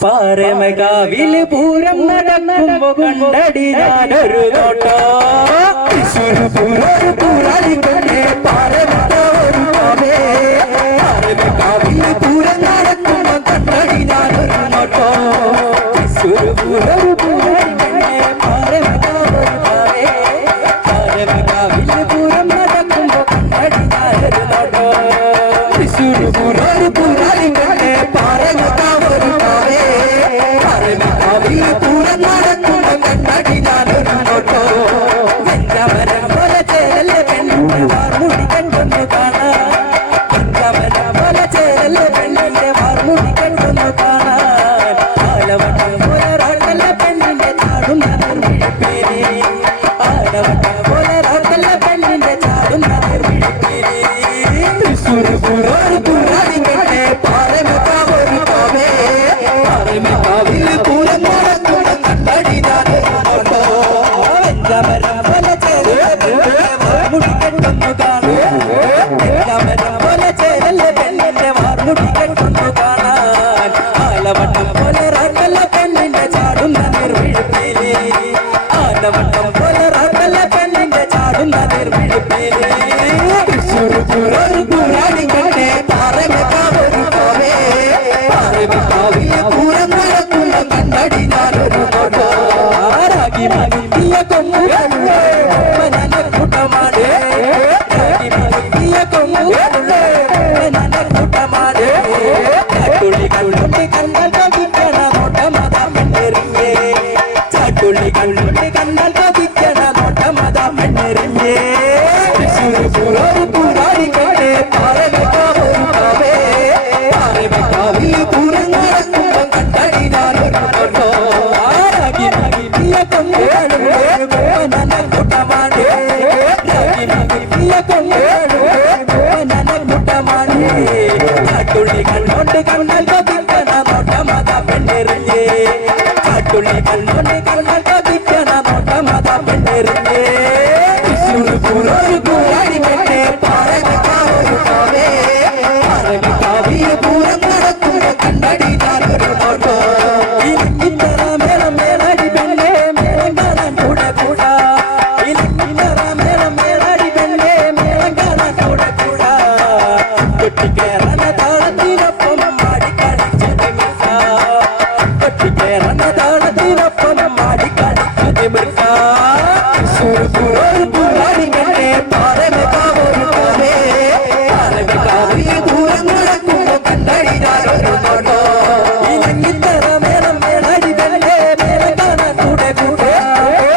പാറമകാവില് പൂരം നടക്കുമ്പോ കണ്ടടി ഞാനൊരു നോട്ടോ പൂരാളിക്കൊണ്ടേ പാറമകാവില് പൂരം നടക്കുമ്പോ കണ്ടടി ഞാനൊരു നോട്ടോ പാറമകാവില് പൂരം നടക്കുമ്പോ കണ്ടടി ഞാനൊരു നോട്ടോ പൂരാളിക്കൊണ്ടേ പാറമകാവില് പൂരം നടക്കുമ്പോ കണ്ടടി ഞാനൊരു നോട്ടോ വെഞ്ചമരം പോലെ ചേരല്ലേ പെണ്ണിന്റെ വാർമുടി കണ്ടൊന്നു കാണാൻ വെഞ്ചമരം പോലെ ചേരല്ലേ പെണ്ണിന്റെ വാർമുടി കണ്ടൊന്നു കാണാൻ ആലവട്ടം പോലെ റാട്ടല്ല പെണ്ണിന്റെ ചാടും നിർമ്മിഴിപ്പേരി ആലവട്ടം പോലെ റാട്ടല്ല പെണ്ണിന്റെ ചാടും നിർമ്മിഴിപ്പേരി തൃശ്ശൂർ പൂരാളിക്കട്ടെ പാറമക്കാവൊരു കോവേ പാറമക്കാവില് പൂരം നടക്കുമ്പോ കണ്ടടി ഞാനൊരു നോട്ടോ വെഞ്ചമരം പോലെ ചേരല്ലേ വാർമുടി കണ്ടൊന്നു കാണാൻ വെഞ്ചമരം പോലെ ചേരല്ലേ പെണ്ണിന്റെ വാർമുടി കണ്ടൊന്നു കാണാൻ ആലവട്ടം പോലെ റാട്ടല്ല പെണ്ണിന്റെ ചാടുന്ന നിർമ്മിഴിപ്പേരി ആലവട്ടം പോലെ റാട്ടല്ല പെണ്ണിന്റെ ചാടുന്ന നിർമ്മിഴിപ്പേരി തൃശ്ശൂർ പൂരാളിക്കട്ടെ പാറമക്കാവൊരു കോവേ പാറമക്കാവില് പൂരം നടക്കുമ്പോ കണ്ടടി ഞാനൊരു നോട്ടോ രാഗി മകിയ കൊമ്പുകളുടെ കൂട്ടമാണ് രാഗി മകിയ കൊമ്പുകളുടെ കൂട്ടമാണ് ചാട്ടുള്ളി കണ്ടുണ്ടി കണ്ടാൽ കൊതിക്കണ നോട്ടമത പെണ്ണെറിഞ്ഞേ ചാട്ടുള്ളി കണ്ടുണ്ടി കണ്ടാൽ കൊതിക്കണ നോട്ടമത പെണ്ണെറിഞ്ഞേ തൃശ്ശൂർ പൂരാളിക്കട്ടെ പാറമക്കാവൊരു കോവേ പാറമക്കാവില് പൂരം നടക്കുമ്പോ കണ്ടടി ഞാനൊരു നോട്ടോ രാഗി മകിയ കൊമ്പുകളുടെ കൂട്ടമാണ് രാഗി മകിയ കൊമ്പുകളുടെ കൂട്ടമാണ് ചാട്ടുള്ളി കണ്ടോണ്ട് കണ്ടാൽ കൊതിക്കണ നോട്ടമത പെണ്ണെറിഞ്ഞേ ചാട്ടുള്ളി കണ്ടോണ്ട് കണ്ടാൽ കൊതിക്കണ നോട്ടമത പെണ്ണെറിഞ്ഞേ തൃശ്ശൂർ പൂരാളിക്കട്ടെ പാറമക്കാവൊരു കോവേ പാറമക്കാവില് പൂരം നടക്കുമ്പോ കണ്ടടി ഞാനൊരു നോട്ടോ ഇനിക്കിത്തറ മേളം മേളാടി പെണ്ണേ മേളം കാണാൻ കൂടെ കൂടാ ഇനിക്കിത്തറ മേളം മേളാടി പെണ്ണേ മേളം കാണാൻ കൂടെ കൂടാ കൊട്ടിക്കേറണ താളത്തിനൊപ്പം ആടിക്കളിച്ചത് മിർക്ക കൊട്ടിക്കേറണ താളത്തിനൊപ്പം ആടിക്കളിച്ചത് മിർക്ക തൃശ്ശൂർ പൂരാളിക്കട്ടെ പാറമക്കാവൊരു കോവേ പാറമക്കാവില് പൂരം നടക്കുമ്പോ കണ്ടടി ഞാനൊരു നോട്ടോ ഇനിക്കിത്തറ മേളം മേളാടി പെണ്ണേ മേളം കാണാൻ കൂടെ കൂടാ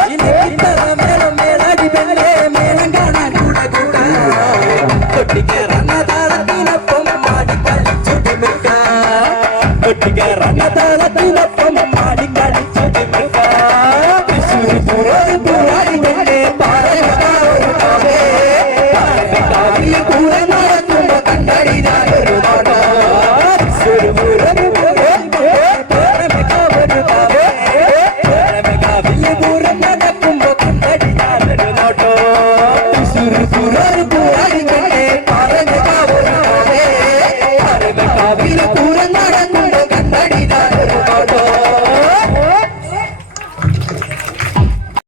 ഇനിക്കിത്തറ മേളം മേളാടി പെണ്ണേ മേളം കാണാൻ കൂടെ കൂടാ കൊട്ടിക്കേറ